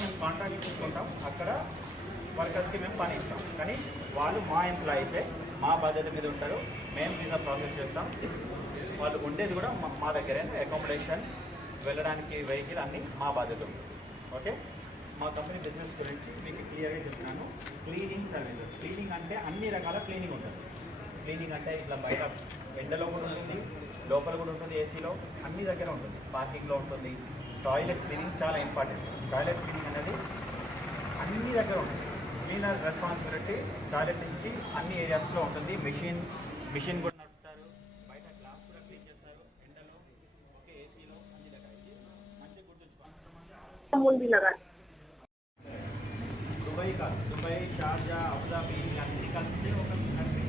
మేము కాంట్రాక్ట్ తీసుకుంటాం, అక్కడ వర్కర్స్కి మేము పని ఇస్తాం. కానీ వాళ్ళు మా ఎంప్లాయీసే, మా బాధ్యత మీద ఉంటారు. మేము మీద ప్రాసెస్ చేస్తాం. వాళ్ళు ఉండేది కూడా మా దగ్గరే. అకామిడేషన్, వెళ్ళడానికి వెహికల్ అన్నీ మా బాధ్యత ఉంటుంది. ఓకే, మా కంపెనీ బిజినెస్ గురించి మీకు క్లియర్గా చెప్తున్నాను. Cleaning services. క్లీనింగ్ అంటే అన్ని రకాల క్లీనింగ్ ఉంటుంది. క్లీనింగ్ అంటే ఇట్లా బయట ఎండలో కూడా ఉంటుంది, లోపల కూడా ఉంటుంది, ఏసీలో అన్ని దగ్గర ఉంటుంది, పార్కింగ్లో ఉంటుంది. టాయిలెట్ క్లీనింగ్ చాలా ఇంపార్టెంట్. టాయిలెట్ క్లీనింగ్ అనేది అన్ని దగ్గర ఉంటుంది. క్లీనర్ రెస్పాన్సిబిలిటీ టాయిలెట్ నుంచి అన్ని ఏరియాస్లో ఉంటుంది. మిషన్ కూడా నడుపుతారు, బయట గ్లాస్ కూడా క్లీన్ చేస్తారు ఎండలో. ఓకే, ఏసీలో అన్ని దగ్గర మంచిగా గుర్తుంచుకోవాలి. దుబాయ్ కాదు, దుబాయ్, షార్జా, అబుదాబి అన్ని కలిసి ఒక కంట్రీ,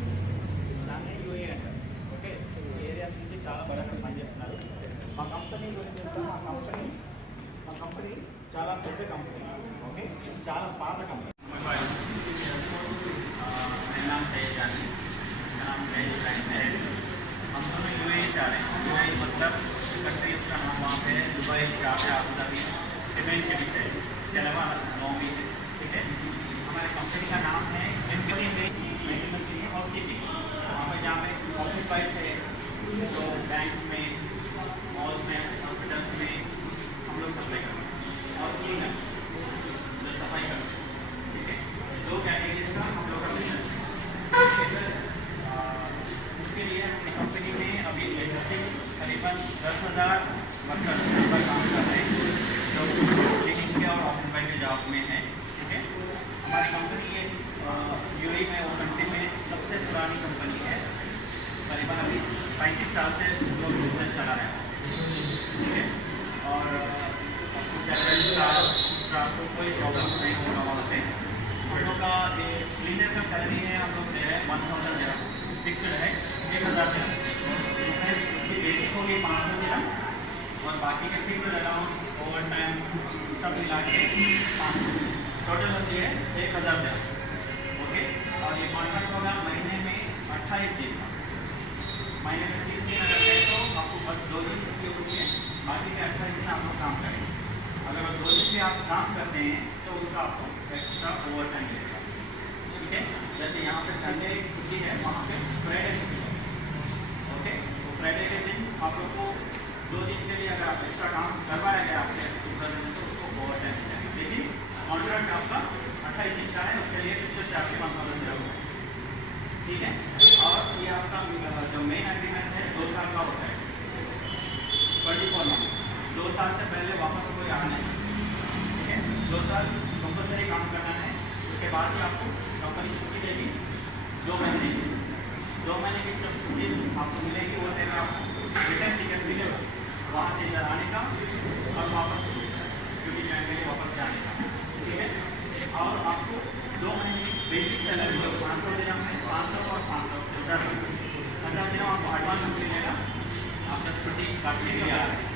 దాన్ని యూఏ అంటారు. ఓకే, ఈ ఏరియా నుంచి చాలా బలంగా పనిచేస్తున్నారు. మా కంపెనీ గురించి మా కంపెనీ చాలా పెద్ద కంపెనీ. ఓకే, చాలా పాత కంపెనీ. मेरा नाम सैयद जानी, मेरा नाम सैयद। हम दोनों यूएई से आ रहे हैं। यूएई मतलब कंट्री का नाम वहाँ पे Dubai, Sharjah, Abu Dhabi main city है। इसके अलावा गाँव भी है। ठीक है, हमारी कंपनी का नाम है कंपनी मेंटेनेंस हाउसकीपिंग। वहाँ पर जहाँ पे ऑफिस वाइज है, तो बैंक में, मॉल में, हॉस्पिटल्स में हम लोग सप्लाई करते हैं। और क्लीनर जो सफाई करते हैं। ठीक है, दो कैटेगरीज का हम लोग का बिजनेस। इसके लिए अपनी कंपनी में अभी एग्जिस्टिंग करीबन 10,000 वर्कर्स पर काम कर रहे हैं, जो क्लीनिंग के और ऑफिस बाई के जॉब में है। ठीक है, हमारी कंपनी ये यूएई में और कंट्री में सबसे पुरानी कंपनी है। करीबन अभी 35 साल से लोग बिजनेस चला रहे हैं। ठीक है, और सैलरी का तो कोई प्रॉब्लम नहीं होगा वहाँ से। हम लोग का ये क्लीनर का सैलरी है, हम लोग दे रहे हैं 1,000 dirham, फिक्सड है 1,000 dirham। इसमें बेसिक होगी 500 dirham और बाकी के फिक्सड अराउंड ओवर टाइम सब मिला के 500, टोटल होती है 1,000 dirham। ओके, और ये कॉन्ट्रैक्ट होगा महीने में 28 दिन का। महीने में 30 दिन अगर है तो आपको बस 2 दिन छुट्टी होती है, बाकी के 28 दिन आप लोग काम करेंगे। अगर 2 दिन भी आप काम करते हैं तो उसका आपको एक्स्ट्रा ओवर टाइम मिलेगा। ठीक है, जैसे यहाँ पे संडे छुट्टी है, वहाँ पे फ्राइडे छुट्टी है। ओके, तो फ्राइडे के दिन आप लोग को 2 दिन के लिए अगर आप एक्स्ट्रा काम करवाया गया आपसे तो उसको ओवर टाइम मिलेगा। लेकिन कॉन्ट्रैक्ट आपका 28 दिन का है, उसके लिए फिर से आपके 5,000 dirham। ठीक है, और ये आपका जो मेन एग्रीमेंट है 2 साल का होता है, 24 मंथ। 2 साल से पहले वापस कोई आना नहीं। ठीक है, 2 साल कंपलसरी काम करना है। उसके बाद ही आपको कंपनी छुट्टी देगी 2 महीने की। 2 महीने की जब छुट्टी आपको मिलेगी वो टाइम आपको रिटर्न टिकट मिलेगा वहाँ से इधर आने का और वापस ड्यूटी ज्वाइन के लिए वापस जाने का। ठीक है, और आपको 2 महीने की बेसिक सैलरी 500 dirham में 500 और 500 10 दिन आपको एडवांस मिलेगा। आपका छुट्टी काटने के लिए आ रहा है।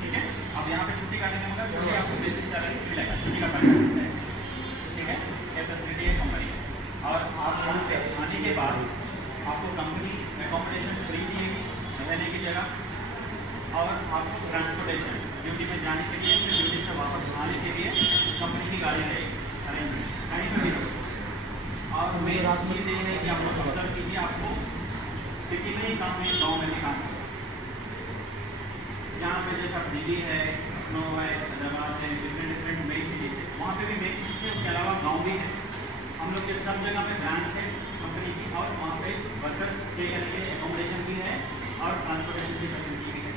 ठीक है, अब यहाँ पे छुट्टी काटने का मतलब जो भी आपको बेसिक सैलरी मिलेगा, छुट्टी का पैसा मिलता है। ठीक है, ये फैसिलिटी है कंपनी। और आप यहाँ पे आने के बाद आपको कंपनी एकोमोडेशन फ्री देगी रहने की जगह, और आपको ट्रांसपोर्टेशन ड्यूटी में जाने के लिए, फिर ड्यूटी से वापस आने के लिए कंपनी की गाड़ी रहेगी अरेंज कहीं पर भी। और मेन बात ये नहीं है कि आप लोग ऑब्जर्व कीजिए, आपको सिटी में ही काम नहीं, गाँव में भी काम है। यहाँ पे जैसा दिल्ली है, लखनऊ है, हैदराबाद है, डिफरेंट मेन सिटी है, वहाँ पे भी मेन सिटी है। उसके अलावा गांव भी है। हम लोग के सब जगह पे ब्रांच है कंपनी की, और वहाँ पे वर्कर्स स्टे करने के लिए एकोमोडेशन भी है और ट्रांसपोर्टेशन की फैसिलिटी भी है।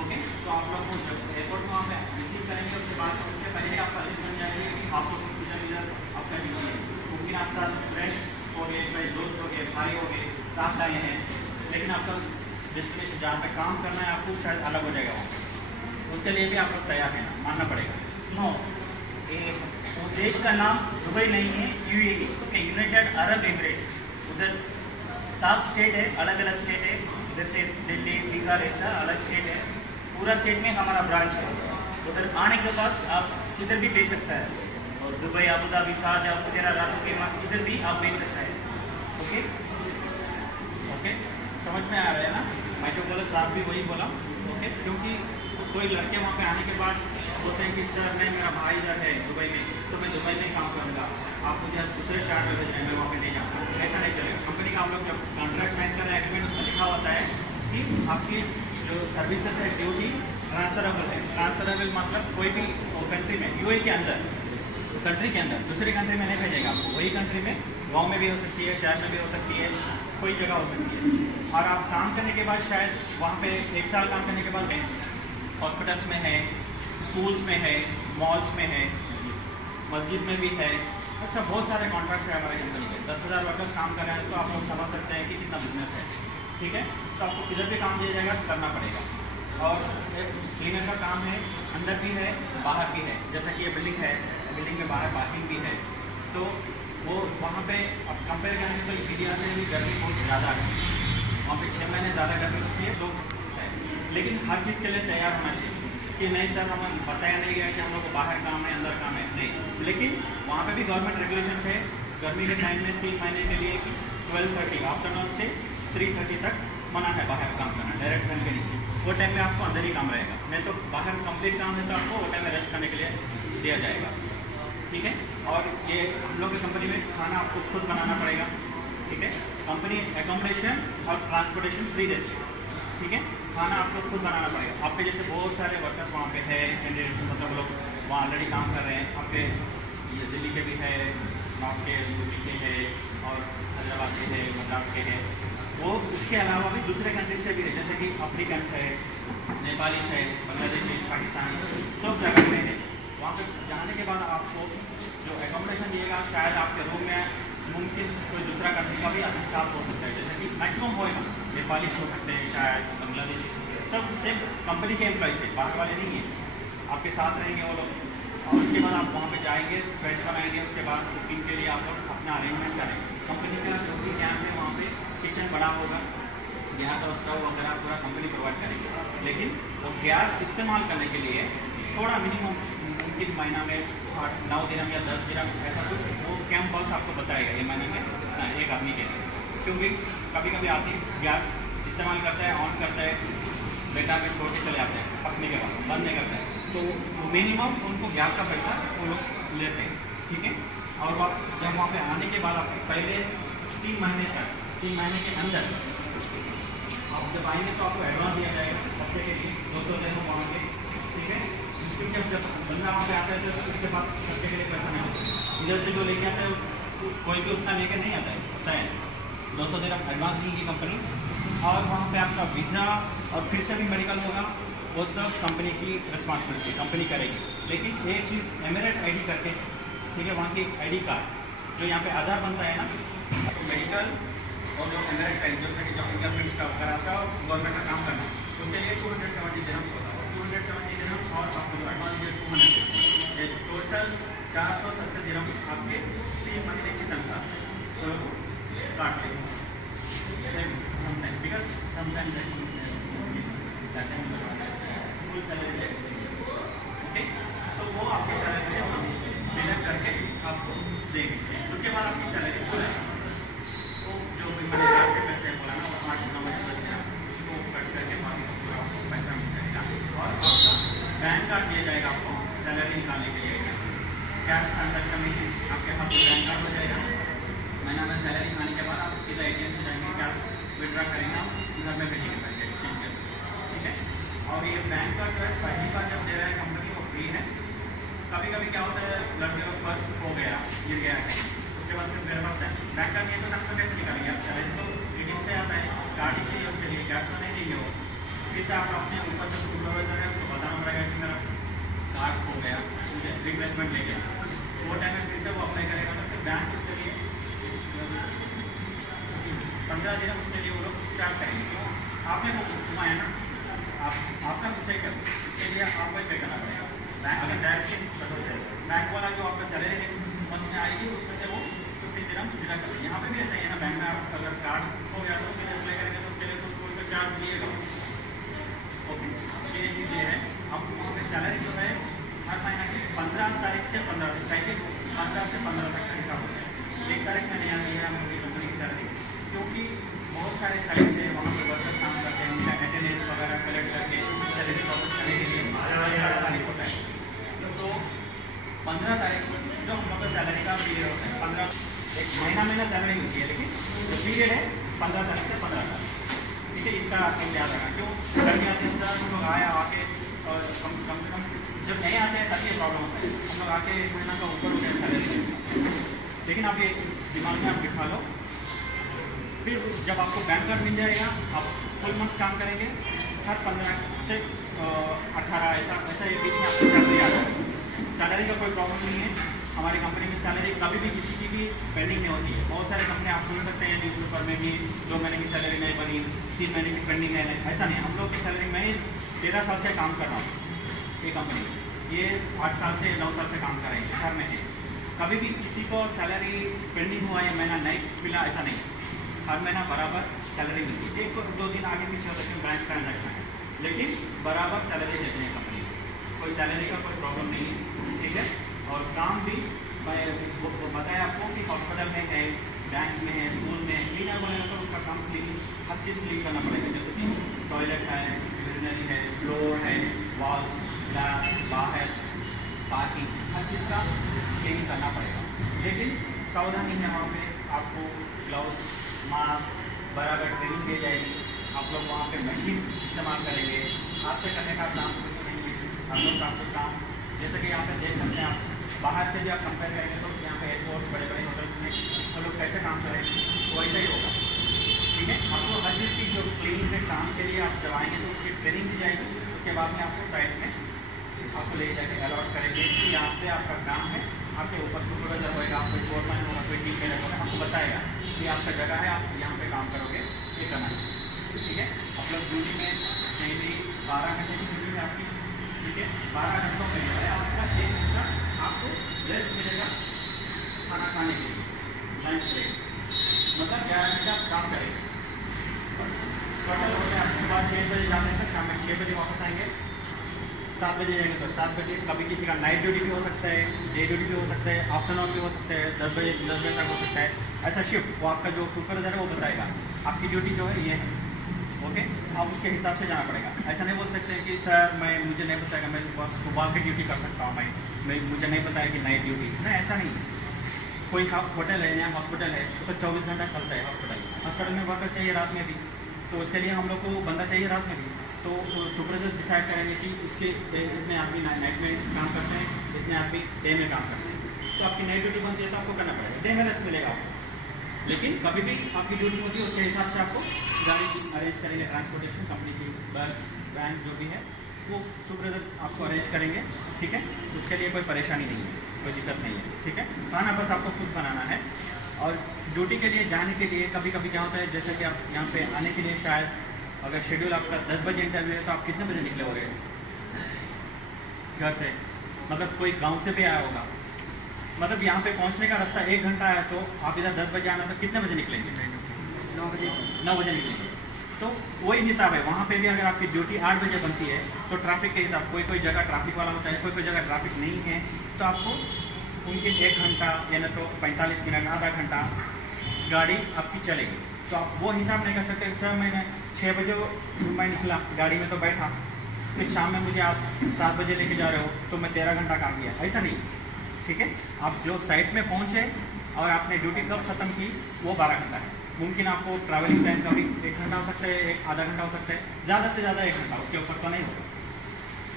ओके, तो आप लोग को जब एयरपोर्ट में वहाँ पे रिसीव करेंगे, उसके बाद उसके पहले आपका लिस्ट बन जाएगी कि आपको किधर आपका ड्यूटी है। क्योंकि आप साथ फ्रेंड्स हो गए, भाई दोस्त हो गए, भाई हो गए, साथ आए हैं, लेकिन आपका डेस्टिनेशन जहाँ पे काम करना है आपको शायद अलग हो जाएगा वहाँ। उसके लिए भी आप लोग तैयार हैं, मानना पड़ेगा। नो, वो देश का नाम दुबई नहीं है, यूएई, यूनाइटेड अरब एमिरेट्स। उधर 7 स्टेट है, अलग अलग स्टेट है। जैसे दिल्ली, बिहार, ऐसा अलग स्टेट है। पूरा स्टेट में हमारा ब्रांच है। उधर आने के बाद आप किधर भी भेज सकता है, और दुबई, अबूधाबी, शारजा, फुजैरा, रास अल खैमा, इधर भी आप भेज सकता है। ओके ओके, समझ में आ रहा है ना? मैं जो बोला साहब भी वही बोला। ओके, क्योंकि कोई लड़के वहाँ पे आने के बाद बोलते हैं कि सर नहीं मेरा भाई इधर है दुबई में, तो मैं दुबई में काम करूँगा, आप मुझे दूसरे शहर में भेज रहे हैं, मैं वहाँ पे नहीं जाऊँगा, ऐसा नहीं चलेगा। कंपनी का आप लोग जब कॉन्ट्रैक्ट साइन कर रहे हैं एग्रीमेंट उसमें लिखा होता है कि आपकी जो सर्विसेज है ड्यूटी ट्रांसफरेबल है। ट्रांसफरेबल मतलब कोई भी कंट्री में यूएई के अंदर, कंट्री के अंदर दूसरी कंट्री में नहीं भेजेगा आपको, वही कंट्री में गांव में भी हो सकती है, शहर में भी हो सकती है, कोई जगह हो सकती है। और आप काम करने के बाद शायद वहाँ पे 1 साल काम करने के बाद में हॉस्पिटल्स में है, स्कूल्स में है, मॉल्स में है, मस्जिद में भी है। अच्छा बहुत सारे कॉन्ट्रैक्ट्स है हमारे कंपनी में। 10,000 वर्कर्स काम कर रहे हैं तो आप लोग समझ सकते हैं कि कितना बिजनेस है। ठीक है, तो आपको किधर भी काम दिया जाएगा करना पड़ेगा। और क्लीनर का काम है, अंदर भी है बाहर भी है। जैसा कि ये बिल्डिंग है, बिल्डिंग के बाहर पार्किंग भी है, तो वो वहाँ पे अब कंपेयर करेंगे तो इंडिया में भी गर्मी बहुत ज़्यादा है। वहाँ पे 6 महीने ज़्यादा गर्मी होती है, लोग है, लेकिन हर चीज़ के लिए तैयार होना चाहिए कि नहीं सर हमें बताया नहीं गया कि हम लोग को बाहर काम है अंदर काम है, नहीं। लेकिन वहाँ पे भी गवर्नमेंट रेगुलेशन है गर्मी के टाइम में 3 महीने के लिए 12:30 आफ्टरनून से 3:30 तक मना है बाहर काम करना, डायरेक्ट सन के नीचे। वो टाइम में आपको अंदर ही काम रहेगा, नहीं तो बाहर कंप्लीट काम है तो आपको वो टाइम में रेस्ट करने के लिए दिया जाएगा। ठीक है, और ये हम लोग की कंपनी में खाना आपको खुद बनाना पड़ेगा। ठीक है, कंपनी एकोमोडेशन और ट्रांसपोर्टेशन फ्री देती है। ठीक है, खाना आपको खुद बनाना पड़ेगा। आपके जैसे बहुत सारे वर्कर्स वहाँ पे है, कैंडिडेट मतलब लोग वहाँ ऑलरेडी काम कर रहे हैं। आपके ये दिल्ली के भी है, नॉर्थ के यूपी के है, और हैदराबाद के है, मद्रास के है। वो उसके अलावा भी दूसरे कंट्री से भी है, जैसे कि अफ्रीकन है, नेपाली है, बांग्लादेशी, पाकिस्तानी, सब जगह में है। वहाँ पे जाने के बाद आपको जो एकोमोडेशन दिएगा शायद आपके रूम में मुमकिन कोई दूसरा कंट्री का भी स्टाफ हो सकता है, जैसे कि मैक्सिमम होएगा नेपाली हो सकते हैं, शायद बांग्लादेशी, सब सेम कंपनी के एम्प्लॉइज है, बाहर वाले नहीं है, आपके साथ रहेंगे वो लोग। और उसके बाद आप वहाँ पे जाएंगे, फ्रेंड्स बनाएंगे, उसके बाद कुकिंग के लिए आप लोग अपना अरेंजमेंट करेंगे। कंपनी का जो भी गैस है वहाँ पे किचन बड़ा होगा, गैस और स्टव वगैरह पूरा कंपनी प्रोवाइड करेंगे। लेकिन वो गैस इस्तेमाल करने के लिए थोड़ा मिनिमम मुमकिन महीना में 8-9 दिन या 10 दिन ऐसा कुछ वो कैंप बॉक्स आपको बताएगा ये महीने में एक आदमी के लिए। क्योंकि कभी कभी आदमी गैस इस्तेमाल करता है, ऑन करता है, बेटा में छोड़ के चले आते हैं, पकने के बाद बंद नहीं करता है, तो मिनिमम उनको गैस का पैसा वो लोग लेते हैं। ठीक है, और आप जब वहाँ पे आने के बाद आपको पहले 3 महीने तक, 3 महीने के अंदर आप जब आएंगे तो आपको एडवांस दिया जाएगा हफ्ते के लिए 200 दिन वहाँ के। ठीक है, क्योंकि जब बंदा वहाँ पे आता है तो उसके पास खर्चे के लिए पैसा नहीं होता है। इधर से जो लेके आता है कोई भी उतना लेकर नहीं आता है, पता है। 200 दिन आप एडवांस देंगी कंपनी, और वहाँ पे आपका वीज़ा और फिर से भी मेडिकल होगा, वो सब कंपनी की रिस्पॉन्सिबिलिटी कंपनी करेगी। लेकिन एक चीज़ एमिरेट्स ID करके, ठीक है, वहाँ की ID कार्ड जो यहाँ पे आधार बनता है ना, तो मेडिकल और जो एमिरेट्स ID जो फिंगरप्रिंट्स का वगैरह का गवर्नमेंट का काम करना, उनके लिए 270 दिरहम्स होता है। 270 दिरहम्स और आपको एडवांस दिए 200, ये टोटल 470 दिरहम्स आपके 3 महीने की तनख्वाह काट के because sometimes full salary. Okay, तो वो आपकी सैलरी से हम डिडक्ट करके आपको देंगे। उसके बाद आपकी सैलरी फुल है, तो जो भी मैंने आपके पैसे बोला ना, वो 8-9 महीने उसको कट करके बाकी आपको पैसा मिल जाएगा। और आपका बैंक कार्ड दिया जाएगा आपको सैलरी निकालने के लिए। कैश ट्रांजेक्शन में आपके हाथ में बैंक कार्ड हो जाएगा। महीना में सैलरी आने के बाद आप सीधा ATM से जाएंगे, कैश विड्रॉ करेंगे, घर में भेजेंगे पैसे एक्सचेंज करके। ठीक है, और ये बैंक कार्ड जो है पहली बार जब दे रहा है कंपनी वो फ्री है। कभी कभी क्या होता है लड़के का पर्स खो गया, गिर गया है, उसके बाद फिर मेरे पास बैंक कार्ड नहीं है तो तनख्वाह कैसे निकालेंगे आप? सैलरी तो ATM से आता है, कार्ड ही चाहिए उसके लिए, कैश तो नहीं देंगे वो। फिर से आप अपने ऊपर से सुपरवाइजर है उसको बताना पड़ेगा कि मेरा कार्ड खो गया, मुझे रिप्लेसमेंट लेके, वो टाइम में फिर से वो अप्लाई करेगा तो फिर बैंक उसके लिए 15 दिन उसके लिए वो लोग चार्ज करेंगे। आपने वो घुमाया ना, आपका मिस्टेक है, इसके लिए आपको ही पे करना पड़ेगा। बैंक अगर डायरेक्टली बैंक वाला जो आपका सैलरी नेक्स्ट मंथ में आएगी उसमें से वो 50 दिन डिडक्ट कर देंगे। यहाँ पे भी ऐसा ही है ना, बैंक में आप अगर कार्ड हो गया तो फिर अप्लाई करेंगे तो उसके लिए तो कोई चार्ज दिएगा। ओके, ये चीज़ ये है। अब वहाँ पे सैलरी जो है हर महीने की 15 तारीख से 15 तक, साइकिल 15 से 15 तक का हिसाब होता है। 1 तारीख में नहीं आ रही है हमारी कंपनी की सैलरी, क्योंकि बहुत सारे साइट्स है वहाँ पे वर्कर्स काम करते हैं, उनका अटेंडेंस वगैरह कलेक्ट करके सैलरी प्रोसेस करने के लिए महीना सैलरी मिलती है, लेकिन जो पीरियड है 15 तारीख से 15 तारीख, ठीक है। इसका हम याद रखना, क्यों घर में आते हैं हम लोग आए आके और कम से कम जब नहीं आते हैं तब ये प्रॉब्लम होता है, हम लोग आके 1 महीना का ऊपर उठे सैलरी। लेकिन आप ये दिमाग में आप बिठा लो, फिर जब आपको बैंक कार्ड मिल जाएगा आप फुल मंथ काम करेंगे, हर 15 से 18 ऐसा ये बीच में आपको सैलरी आ जाएगी। सैलरी का कोई प्रॉब्लम नहीं है, हमारी कंपनी में सैलरी कभी भी किसी की भी पेंडिंग नहीं होती है। बहुत सारे कंपनी आप सुन सकते हैं न्यूज़पेपर में भी 2 महीने की सैलरी नहीं बनी, 3 महीने की पेंडिंग है, ऐसा नहीं। हम लोग की सैलरी में 13 साल से काम कर रहा हूँ, ये कंपनी ये 8 साल से 9 साल से काम कर रहे हैं, हर महीने कभी भी किसी को सैलरी पेंडिंग हुआ या महीना नहीं मिला ऐसा नहीं, हर महीना बराबर सैलरी मिलती है। एक 2 दिन आगे पीछे हो सकते हैं बैंक ट्रांजैक्शन है, लेकिन बराबर सैलरी देते हैं कंपनी, कोई सैलरी का कोई प्रॉब्लम नहीं है, ठीक है। और काम भी मैं बताया आपको कि हॉस्पिटल में है, बैंक में है, स्कूल में क्लीनर बनेगा तो उसका काम क्लीनिंग हर चीज़ क्लीन करना पड़ेगा, जैसे कि टॉयलेट है, यूरिनरी है, फ्लोर है, वॉल्स, ग्लास, बाहर पार्किंग, हर चीज़ का क्लीनिंग करना पड़ेगा। लेकिन सावधानी है, वहाँ पे आपको ग्लव्स, मास्क, बराबर ट्रेनिंग दी जाएगी। आप लोग वहाँ पे मशीन इस्तेमाल करेंगे, हाथ से करने का काम कुछ नहीं है, हम लोग का कुछ काम जैसे कि यहाँ पे देख सकते हैं आप, बाहर से भी आप कंपेयर करेंगे तो यहाँ पे एयरपोर्ट, बड़े बड़े होटल्स में हम लोग कैसे काम करें तो वैसा ही होगा, ठीक है। आपको हर चीज़ की जो क्लीनिंग के काम के लिए आप जब आएंगे तो उसकी ट्रेनिंग दी जाएगी। उसके बाद में आपको साइड में आपको ले जाके अलॉट करेंगे कि यहाँ पे आपका काम है, आपके ऊपर सुपरवाइजर होएगा, कोई फोरमैन होगा, कोई टीम लीडर होगा, आपको बताएगा कि आपका जगह है, आप यहाँ पे काम करोगे, ये करना है, ठीक है। आप लोग ड्यूटी में डेली 12 घंटे की ड्यूटी है आपकी, ठीक है। 12 घंटों में जो है आपका 1 घंटा आपको रेस्ट मिलेगा खाना खाने के लिए, लंच ब्रेक, मतलब 11 घंटा आप काम करेंगे। टोटल हो गया आपके बाद 6 बजे जाने से शाम में 6 बजे वापस आएंगे, 7 बजे जाएंगे तो 7 बजे। कभी किसी का नाइट ड्यूटी भी हो सकता है, डे ड्यूटी भी हो सकता है, आफ्टरनून भी हो सकता है, 10 बजे से 10 बजे तक हो सकता है, ऐसा शिफ्ट वो आपका जो सुपरवाइजर है वो बताएगा आपकी ड्यूटी जो है ये है, ओके। आप उसके हिसाब से जाना पड़ेगा। ऐसा नहीं बोल सकते कि सर मुझे नहीं बताएगा, मैं बस सुबह की ड्यूटी कर सकता हूँ, मैं मुझे नहीं बताया कि नाइट ड्यूटी नहीं, ऐसा नहीं। कोई होटल है या हॉस्पिटल है तो 24 घंटा चलता है हॉस्पिटल में वर्कर चाहिए रात में भी, तो उसके लिए हम लोग को बंदा चाहिए रात में भी। तो सुपरवाइजर डिसाइड करेंगे कि इसके इतने आदमी नाइट में काम करते हैं, इतने आदमी डे में काम करते हैं, तो आपकी नाइट ड्यूटी बनती है तो आपको करना पड़ेगा, डे में रेस्ट मिलेगा आपको। लेकिन कभी भी आपकी ड्यूटी होती है उसके हिसाब से आपको गाड़ी अरेंज करेंगे, ट्रांसपोर्टेशन कंपनी की बस वैन जो भी है वो सुपरवाइजर आपको अरेंज करेंगे, ठीक है। उसके लिए कोई परेशानी नहीं है, कोई दिक्कत नहीं है, ठीक है। खाना बस आपको खुद बनाना है। और ड्यूटी के लिए जाने के लिए कभी कभी क्या होता है, जैसे कि आप यहाँ पे आने के लिए शायद अगर शेड्यूल आपका 10 बजे इंटरव्यू है तो आप कितने बजे निकले होंगे घर से, मतलब कोई गांव से भी आया होगा, मतलब यहाँ पे पहुँचने का रास्ता 1 घंटा है, तो आप इधर 10 बजे आना तो कितने बजे निकलेंगे? 9 बजे निकलेंगे। तो वही हिसाब है, वहाँ पे भी अगर आपकी ड्यूटी 8 बजे बनती है तो ट्रैफिक के हिसाब, कोई जगह ट्रैफिक वाला होता है, कोई जगह ट्रैफिक नहीं है, तो आपको उनके 1 घंटा या ना तो 45 मिनट, आधा घंटा गाड़ी आपकी चलेगी। तो आप वो हिसाब नहीं कर सकते सर मैंने 6 बजे मैं निकला गाड़ी में तो बैठा, फिर शाम में मुझे आप 7 बजे लेके जा रहे हो तो मैं 13 घंटा काम किया, ऐसा नहीं, ठीक है। आप जो साइट में पहुँचे और आपने ड्यूटी कब ख़त्म की वो 12 घंटा है। मुमकिन आपको ट्रैवलिंग टाइम का भी 1 घंटा हो सकता है, आधा घंटा हो सकता है, ज़्यादा से ज़्यादा 1 घंटा, उसके ऊपर तो नहीं होगा,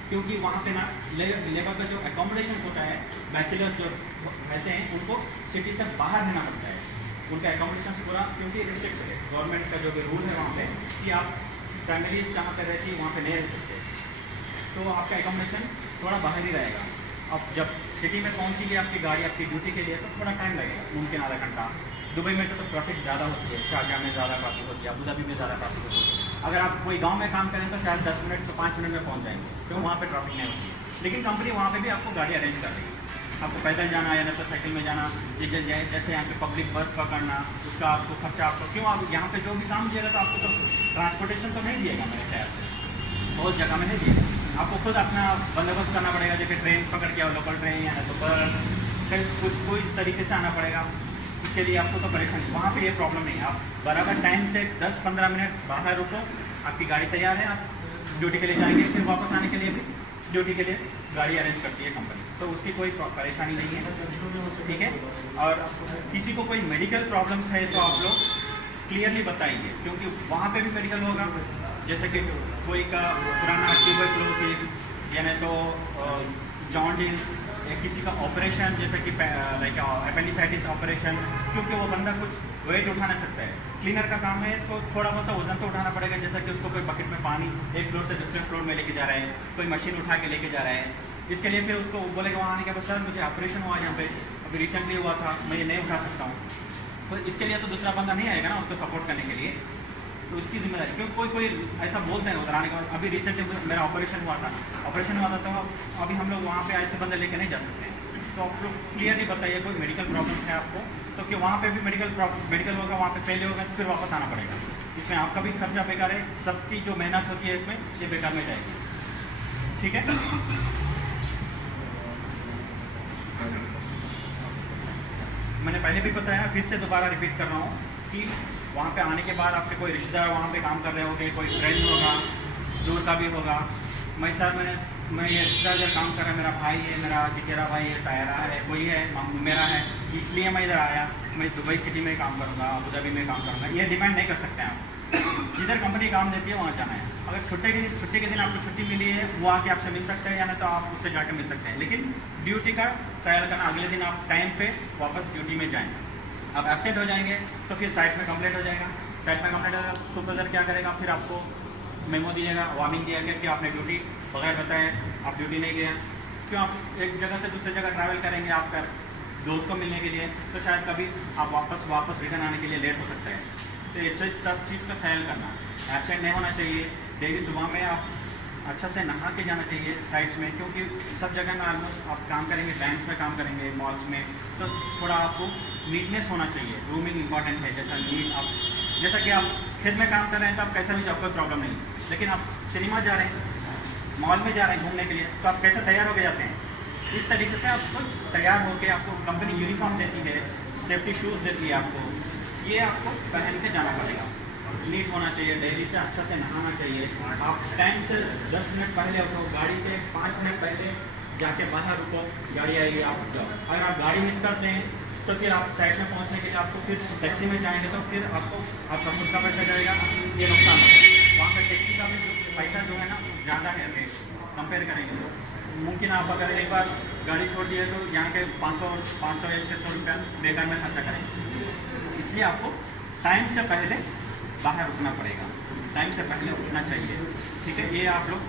क्योंकि वहाँ पे ना लेबर का जो एकोमोडेशन होता है, बैचलर्स जो रहते हैं उनको सिटी से बाहर रहना पड़ता है, उनका एकोमोडेशन पूरा, क्योंकि रिस्ट्रिक्ट है गवर्नमेंट का जो भी रूल है वहाँ पे कि आप फैमिलीज जहाँ पे रहती है वहाँ पे नहीं रह सकते, तो आपका एकोमोडेशन थोड़ा बाहर ही रहेगा। अब जब सिटी में पहुँचेगी आपकी गाड़ी आपकी ड्यूटी के लिए तो थोड़ा टाइम लगेगा, मुमकिन आधा घंटा। दुबई में तो ट्रैफिक ज़्यादा होती है, शारजाह में ज़्यादा ट्रैफिक होती है, अबू धाबी में ज़्यादा ट्रैफिक होती है। अगर आप कोई गांव में काम करें तो शायद 10 मिनट से 5 मिनट में पहुंच जाएंगे, क्योंकि वहाँ पे ट्रैफिक नहीं होती है। लेकिन कंपनी वहाँ पे भी आपको गाड़ी अरेंज कर देगी, आपको पैदल जाना या ना तो साइकिल में जाना, जैसे यहाँ पे पब्लिक बस पकड़ना, उसका आपको खर्चा आपको, क्यों आप यहाँ पे जो भी काम दिएगा तो आपको तो ट्रांसपोर्टेशन तो नहीं दिएगा मेरे ख्याल से, बहुत जगह में नहीं दिएगा, आपको खुद अपना बंदोबस्त करना पड़ेगा, जैसे ट्रेन पकड़ के लोकल ट्रेन या तो बस कुछ कोई तरीके से आना पड़ेगा, उसके लिए आपको तो परेशानी। वहाँ पे ये प्रॉब्लम नहीं है, आप बराबर टाइम से 10-15 मिनट बाहर रुको, आपकी गाड़ी तैयार है, आप ड्यूटी के लिए जाएंगे, फिर वापस आने के लिए भी ड्यूटी के लिए गाड़ी अरेंज करती है कंपनी, तो उसकी कोई परेशानी नहीं है, ठीक है। और किसी को कोई मेडिकल प्रॉब्लम्स है तो आप लोग क्लियरली बताइए, क्योंकि वहाँ पे भी मेडिकल होगा, जैसे कि कोई का पुराना ट्यूबरक्लोसिस यानी तो जॉन्डिस या किसी का ऑपरेशन जैसे कि लाइक एपेंडिसाइटिस ऑपरेशन, क्योंकि वो बंदा कुछ वेट उठा नहीं सकता है। क्लीनर का काम है तो थोड़ा बहुत वजन तो उठाना पड़ेगा, जैसा कि उसको कोई बकेट में पानी एक फ्लोर से दूसरे फ्लोर में लेके जा रहा है, कोई मशीन उठा के लेके जा रहा है। इसके लिए फिर उसको बोलेगा वहाँ आने के बाद, सर मुझे ऑपरेशन हुआ यहाँ पे, अभी रिसेंटली हुआ था, मैं ये नहीं उठा सकता हूँ, तो इसके लिए तो दूसरा बंदा नहीं आएगा ना उसको सपोर्ट करने के लिए, तो उसकी जिम्मेदारी। क्योंकि कोई ऐसा बोलते हैं उधर आने के बाद, अभी रिसेंटली मेरा ऑपरेशन हुआ था तो अभी हम लोग वहाँ पे ऐसे बंदे लेके नहीं जा सकते। तो आप लोग क्लियरली बताइए कोई मेडिकल प्रॉब्लम है आपको, तो कि वहाँ पे भी मेडिकल होगा, वहाँ पे पहले होगा तो फिर वापस आना पड़ेगा। इसमें आपका भी खर्चा बेकार है, सबकी जो मेहनत होती है इसमें ये बेकार में जाएगी, ठीक है। मैंने पहले भी बताया, फिर से दोबारा रिपीट कर रहा हूँ कि वहाँ पे आने के बाद आपके कोई रिश्तेदार वहाँ पे काम कर रहे होंगे, कोई फ्रेंड होगा, दूर का भी होगा। मैं ये रिश्तेदार काम कर रहा है, मेरा भाई है, मेरा चिचेरा भाई है, तायरा है, कोई है मेरा है, इसलिए मैं इधर आया, मैं दुबई सिटी में काम करूँगा, अबू धाबी में काम करूँगा, ये डिपेंड नहीं कर सकते आप। जिधर कंपनी काम देती है वहाँ जाना है। अगर छुट्टी के दिन आपको छुट्टी मिली है, वो आके आपसे मिल सकता है, या नहीं तो आप उससे जाकर मिल सकते हैं, लेकिन ड्यूटी का ख्याल करना, अगले दिन आप टाइम पे वापस ड्यूटी में जाएँ। आप एब्सेंट हो जाएंगे तो फिर साइट में कंप्लेंट हो जाएगा, साइट में कंप्लेंट होगा, सुपरवाइजर क्या करेगा, फिर आपको मेमो दिएगा, वार्निंग दिया कि आपने ड्यूटी बगैर बताए आप ड्यूटी नहीं गया। क्यों आप एक जगह से दूसरी जगह ट्रैवल करेंगे आपका दोस्त को मिलने के लिए, तो शायद कभी आप वापस रिटर्न आने के लिए लेट हो सकता है। तो ये सब चीज़ का ख्याल करना, एब्सेंट नहीं होना चाहिए। डेली सुबह में आप अच्छा से नहा के जाना चाहिए साइट्स में, क्योंकि सब जगह में ऑलमोस्ट आप काम करेंगे, बैंक्स में काम करेंगे, मॉल्स में, तो थोड़ा आपको नीटनेस होना चाहिए। रूमिंग इंपॉर्टेंट है, जैसा कि आप खेत में काम कर रहे हैं तो आप कैसा भी जाओ, कोई प्रॉब्लम नहीं, लेकिन आप सिनेमा जा रहे हैं, मॉल में जा रहे हैं घूमने के लिए, तो आप कैसे तैयार होके जाते हैं, इस तरीके से आपको तैयार होके आपको कंपनी यूनिफॉर्म देती है, सेफ्टी शूज़ देती है आपको, ये आपको पहन के जाना पड़ेगा। नीट होना चाहिए, डेली से अच्छा से नहाना चाहिए। आप टाइम से 10 मिनट पहले उठो, गाड़ी से 5 मिनट पहले जाके बाहर रुको, गाड़ी आएगी आप जाओ। अगर आप गाड़ी मिस करते हैं तो फिर आप साइड में पहुंचने के लिए आपको फिर टैक्सी में जाएंगे तो फिर आपका खुद का पैसा जाएगा, ये नुकसान होगा। वहाँ पर टैक्सी का भी पैसा जो है ना ज़्यादा है रेट कंपेयर करेंगे तो। मुमकिन आप अगर एक बार गाड़ी छोड़ दिए तो यहाँ के 500 या 600 रुपया बेकार में खर्चा करेंगे। इसलिए आपको टाइम से पहले बाहर रुकना पड़ेगा, टाइम से पहले उठना चाहिए, ठीक है। ये आप लोग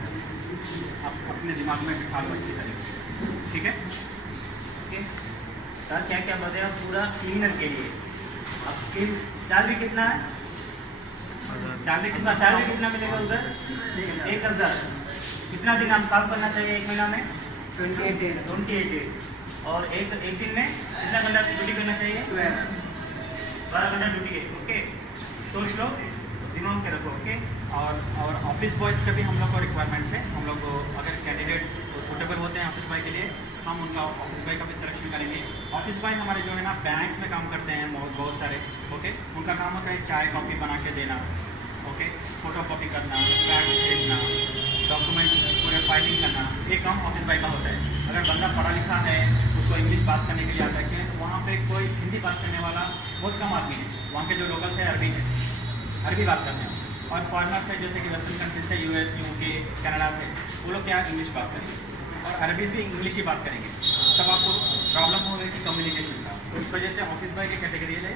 अपने दिमाग में बिठा लो अच्छी तरीके, ठीक है। ओके सर, क्या क्या बताया पूरा क्लीनर के लिए? आपकी सैलरी कितना है? सैलरी कितना मिलेगा उधर? 1000। कितना दिन आप काम करना चाहिए एक महीना में? 28 डेज। और एक दिन में कितना घंटा ड्यूटी करना चाहिए? 12 घंटा ड्यूटी है, ओके। सोच लो, दिमाग में रखो, ओके। और ऑफिस बॉयज़ का भी हम लोग को रिक्वायरमेंट्स है। हम लोग अगर कैंडिडेट सूटेबल होते हैं ऑफिस बॉय के लिए, हम उनका ऑफिस बॉय का भी सिलेक्शन करेंगे। ऑफिस बॉय हमारे जो है ना बैंक्स में काम करते हैं बहुत सारे, ओके। उनका काम होता है चाय कॉफ़ी बना के देना, ओके, फोटो कॉपी करना, बैग भेजना, डॉक्यूमेंट पूरे फाइलिंग करना, ये काम ऑफिस बॉय का होता है। अगर बंदा पढ़ा लिखा है, उसको इंग्लिश बात करने के लिए आता है, तो वहाँ पे कोई हिंदी बात करने वाला बहुत कम आदमी है। वहाँ के जो लोकल्स है अरबी बात करते हैं। और फॉरनर्स है जैसे कि वेस्टर्न कंट्रीज से, US, UK, कनाडा से, वो लोग क्या इंग्लिश बात करेंगे और अरबी भी इंग्लिश ही बात करेंगे। तब आपको प्रॉब्लम हो गई कि कम्युनिकेशन का। तो इस वजह से ऑफिस बॉय की कैटेगरी है,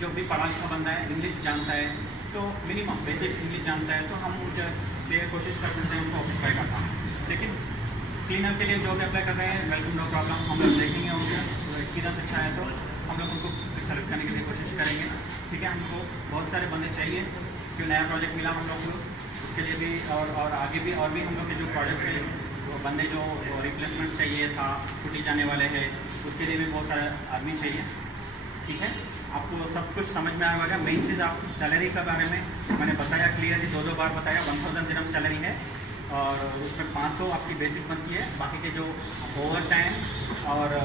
जो भी पढ़ा लिखा बंदा है, इंग्लिश जानता है, तो मिनिमम बेसिक इंग्लिश जानता है, तो हम उनके लिए कोशिश कर सकते हैं उनको ऑफिस बॉय का काम। लेकिन क्लीनर के लिए जो भी अप्लाई कर रहे हैं, वेलकम, नो प्रॉब्लम, हम लोग देखेंगे उनका एक्सपीरियंस अच्छा है तो हम लोग उनको सेलेक्ट करने के लिए कोशिश करेंगे, ठीक है। हमको बहुत सारे बंदे चाहिए, जो नया प्रोजेक्ट मिला हम लोग को, उसके लिए भी और आगे भी और भी हम लोग के जो प्रोजेक्ट है, वो बंदे जो रिप्लेसमेंट चाहिए था, छुट्टी जाने वाले हैं, उसके लिए भी बहुत सारे आदमी चाहिए, ठीक है। आपको सब कुछ समझ में आया होगा। मेन चीज़ आप सैलरी के बारे में मैंने बताया क्लियरली, 2 बार बताया। 1000 दिरहम सैलरी है और उसमें 500 आपकी बेसिक बनती है, बाकी के जो ओवर टाइम और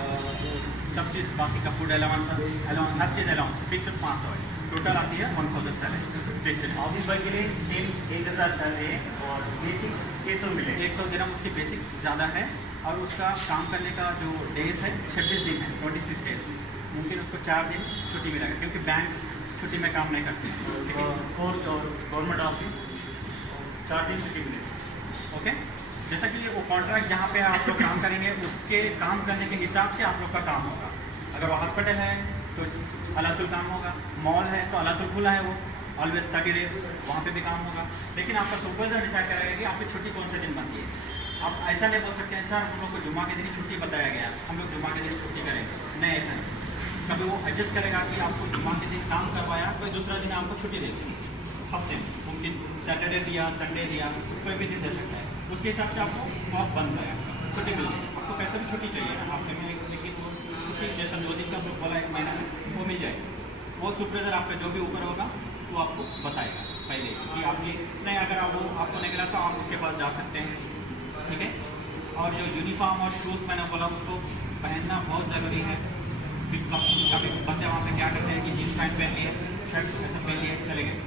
सब चीज़, बाकी का फूड अलाउंस हर चीज़ अलाउंस फिक्स 500 है। टोटल आती है 1000 सैलरी फिक्स। ऑफिस बॉय के लिए सेम 1000 सैलरी है और बेसिक 600 मिले। 100 दिरहम उसकी बेसिक ज़्यादा है और उसका काम करने का जो डेज है 26 दिन है, 26 डेज। मुमकिन उसको 4 दिन छुट्टी मिलेगा क्योंकि बैंक छुट्टी में काम नहीं करते हैं। कोर्ट और गवर्नमेंट ऑफिस 4 दिन छुट्टी मिलेगी। ओके, जैसा कि वो कॉन्ट्रैक्ट जहाँ पे आप लोग काम करेंगे उसके काम करने के हिसाब से आप लोग का काम होगा। अगर वो हॉस्पिटल है तो अलातुल काम होगा, मॉल है तो अलातुल खुला है, वो ऑलवेज 30 डेज वहाँ पे भी काम होगा। लेकिन आपका सुपरवाइजर डिसाइड करेगा कि आपकी छुट्टी कौन से दिन बनती है। आप ऐसा नहीं बोल सकते हैं सर हम लोग को जुम्मा के दिन ही छुट्टी बताया गया, हम लोग जुम्मा के दिन ही छुट्टी करेंगे, नहीं ऐसा नहीं। कभी वो एडजस्ट करेगा कि आपको जुम्मा के दिन काम करवाया, कोई दूसरा दिन आपको छुट्टी देगी हफ्ते में, मुमकिन सैटरडे दिया, संडे दिया, कोई भी दिन दे सकता है। उसके हिसाब से आपको ऑफ बंद है, छुट्टी मिल जाएगी। आपको कैसे भी छुट्टी चाहिए हफ्ते में, लेकिन वो छुट्टी जैसा 2 दिन का हम लोग बोला 1 महीना में, वो मिल जाएगी। वो सुपरवाइजर आपका जो भी ऊपर होगा वो आपको बताएगा पहले कि आपकी नहीं, अगर आप वो आपको नहीं मिला तो आप उसके पास जा सकते हैं, ठीक है। और जो यूनिफॉर्म और शूज़ मैंने बोला उसको पहनना बहुत ज़रूरी है। कभी बंदे वहाँ पे क्या करते हैं कि जीन्स पैंट पहन लिए, शर्ट ऐसा पहन लिए चले गए,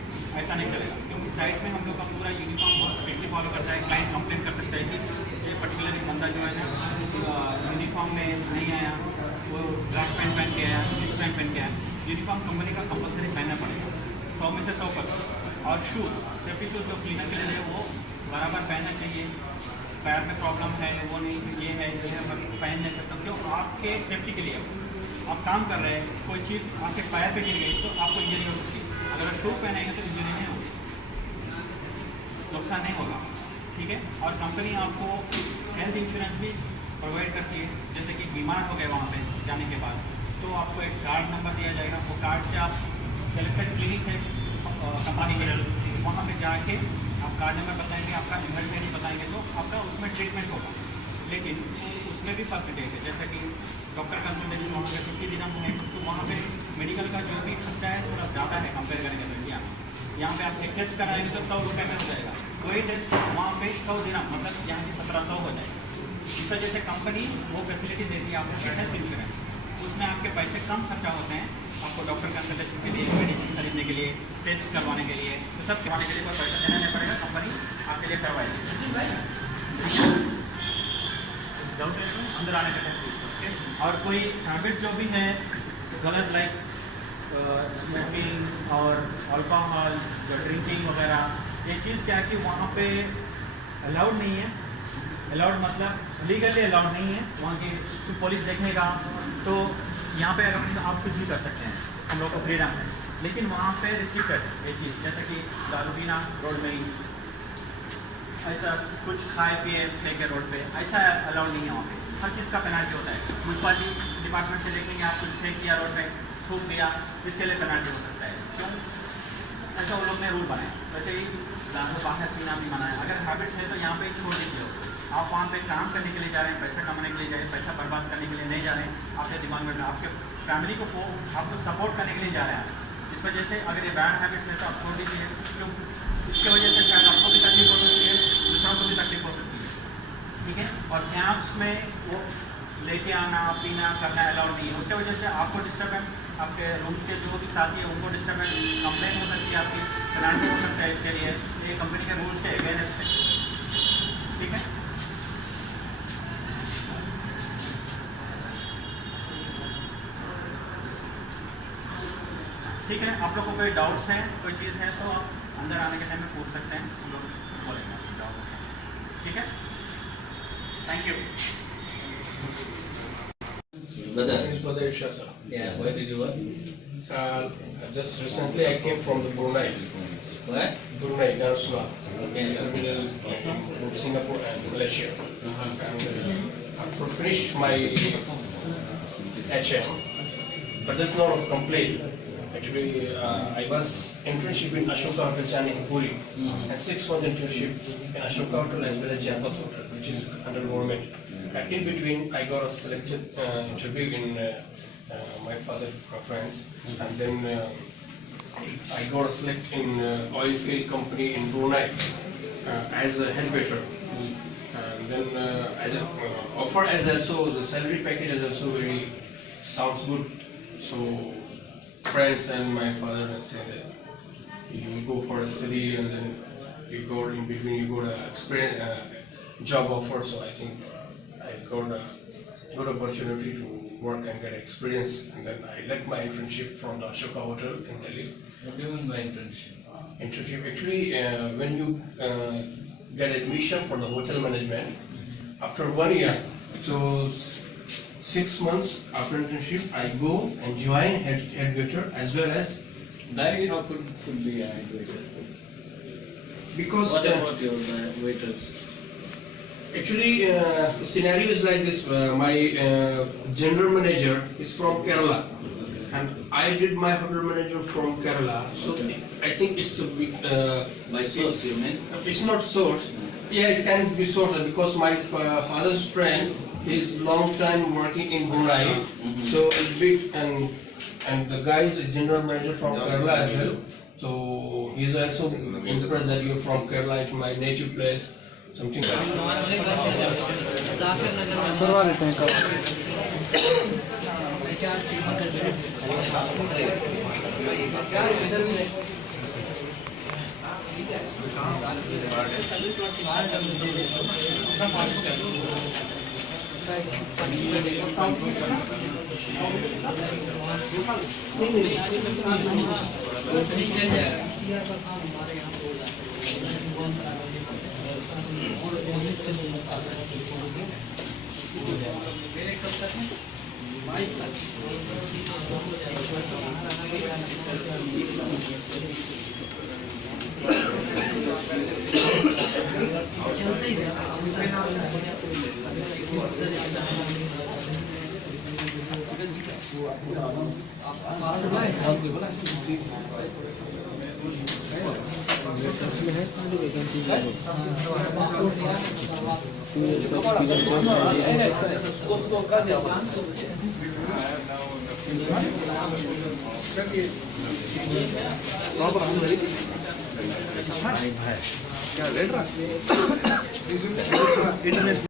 ऐसा नहीं चलेगा क्योंकि साइड में हम लोग का पूरा यूनिफॉर्म बहुत स्ट्रिक्टली फॉलो करता है। क्लाइंट कंप्लेन कर सकता है कि ये पर्टिकुलर बंदा जो है ना यूनिफॉर्म में नहीं आया, वो ब्लैक पैंट पहन के आया, जीन्स पैंट पहन के आया। यूनिफॉर्म कंपनी का कंपलसरी पहनना पड़ेगा 100 में से 100%। और शूज़, सेफ्टी शूज़ जो क्लीनर के लिए वो बराबर पहनना चाहिए। पैर में प्रॉब्लम है वो नहीं, ये है पहन नहीं सकता क्यों, आपके सेफ्टी के लिए। आप काम कर रहे हैं, कोई चीज़ आपके पैर पे गिर गई तो आपको इंजरी हो सकती है। अगर आप शूज़ पहनेंगे तो इंजरी नहीं होगी, नुकसान नहीं होगा, ठीक है। और कंपनी आपको हेल्थ इंश्योरेंस भी प्रोवाइड करती है। जैसे कि बीमार हो गए वहाँ पे जाने के बाद तो आपको एक कार्ड नंबर दिया जाएगा, वो कार्ड से आप सेलेक्टेड क्लिनिक है कंपनी के, वहाँ पे जाके आप कार्ड नंबर बताएंगे, आपका इमरजेंसी बताएंगे तो आपका उसमें ट्रीटमेंट होगा। लेकिन उसमें भी परसेंटेज है, जैसे कि डॉक्टर कंसल्टेशन वहाँ पे 50 दिन है तो वहाँ पे मेडिकल का जो भी खर्चा है थोड़ा ज़्यादा है कंपेयर करेंगे तो इंडिया। यहाँ पे आप एक टेस्ट कराएंगे तो 100 रुपये में हो जाएगा, वही टेस्ट वहाँ पे 100 दिन मतलब यहाँ की 1700 हो जाएगा। इस वजह से कंपनी वो फैसिलिटी देती है आपको हेल्थ इंश्योरेंस, उसमें आपके पैसे कम खर्चा होते हैं। आपको डॉक्टर कंसल्टेशन के लिए, मेडिसिन खरीदने के लिए, टेस्ट करवाने के लिए, तो सब करवाने के लिए कोई पैसा देना नहीं पड़ेगा, कंपनी आपके लिए करवाएगी। डाउट है तो अंदर आने का टाइम पूछ सकते हैं। और कोई हैबिट जो भी है गलत, लाइक स्मोकिंग और अल्कोहल, जो ड्रिंकिंग वगैरह, ये चीज़ क्या है कि वहाँ पे अलाउड नहीं है। अलाउड मतलब लीगली अलाउड नहीं है, वहाँ की पुलिस देखेगा तो यहाँ पे अगर आप कुछ भी कर सकते हैं, हम लोग को फ्रीडम है। लेकिन वहाँ पे रिस्ट्रिक्टेड है ये चीज़, जैसे कि दारू पीना रोड में ही, ऐसा कुछ खाए पिए फेंके रोड पे, ऐसा अलाउड नहीं है वहाँ पे। हर चीज़ का पेनाल्टी होता है। म्यूनसिपालिटी डिपार्टमेंट से देखेंगे आप कुछ फेंक दिया रोड पे, थूक दिया, इसके लिए पेनाल्टी हो सकता है। क्यों ऐसा वो लोग ने रूल बनाया। वैसे ही दारू बाहर पीना भी मना है। अगर हैबिट्स है तो यहाँ पे छोड़ दीजिए। आप वहाँ पे काम करने के लिए जा रहे हैं, पैसा कमाने के लिए जा रहे हैं, पैसा बर्बाद करने के लिए नहीं जा रहे हैं। आपके दिमाग में आपके फैमिली को आपको सपोर्ट करने के लिए जा रहे हैं। इस वजह से अगर ये बैड हैबिट्स है तो आप छोड़ दीजिए, क्यों इसकी वजह से शायद आपको भी तकलीफ हो सकती है, दूसरों को भी तकलीफ हो सकती है, ठीक है। और कैंप्स में वो लेके आना पीना करना अलाउड नहीं है। उसकी वजह से आपको डिस्टर्बेंस, आपके रूम के जो भी साथी है उनको डिस्टर्बेंस, कंप्लेन हो सकती है, आपकी पेनाल्टी हो सकता है। इसके लिए ये कंपनी के रूल्स के अगेंस्ट है, ठीक है। ठीक है, आप लोग को कोई डाउट्स हैं, कोई चीज़ है तो आप अंदर आने के टाइम में पूछ सकते हैं, हम लोग बोलेंगे डाउट्स, ठीक है। Thank you. Brother, My name is Brother Irshad, sir. yeah, where did you work? Just recently I came from the Brunei, Where? Brunei, Darussalam. Okay. It's a middle from Singapore and Malaysia. And after finished my HM, but that's not a complaint. Actually, I was internship in Ashoka Hotel Chennai in Puri, and 6 months internship in Ashoka Hotel as well as Japat Hotel, which is under government. And in between, I got a selected interview in my father's friends, and then I got a select in oil field company in Brunei as a head waiter. And then as a, offer as also the salary package is also very sounds good. So friends and my father had said that you go for a study and then you go in between you go to experience job offer. So I think I got a good opportunity to work and get experience. And then I left my internship from the Ashoka Hotel in Delhi. What do you mean by internship? Internship actually when you get admission for the hotel management after 1 year. So 6 months after internship, I go and join head waiter as well as Directly how could be a head waiter? because What about your waiters? actually the scenario is like this. My general manager is from Kerala, and I did my hotel manager from Kerala. So Okay. I think it's a bit. By source, you mean? It's not source. Yeah, it can be source because my father's friend is long time working in Brunei, so it's big and the guy is a general manager from Kerala as well. So he's also impressed that you're from Kerala, it's my native place, something like that.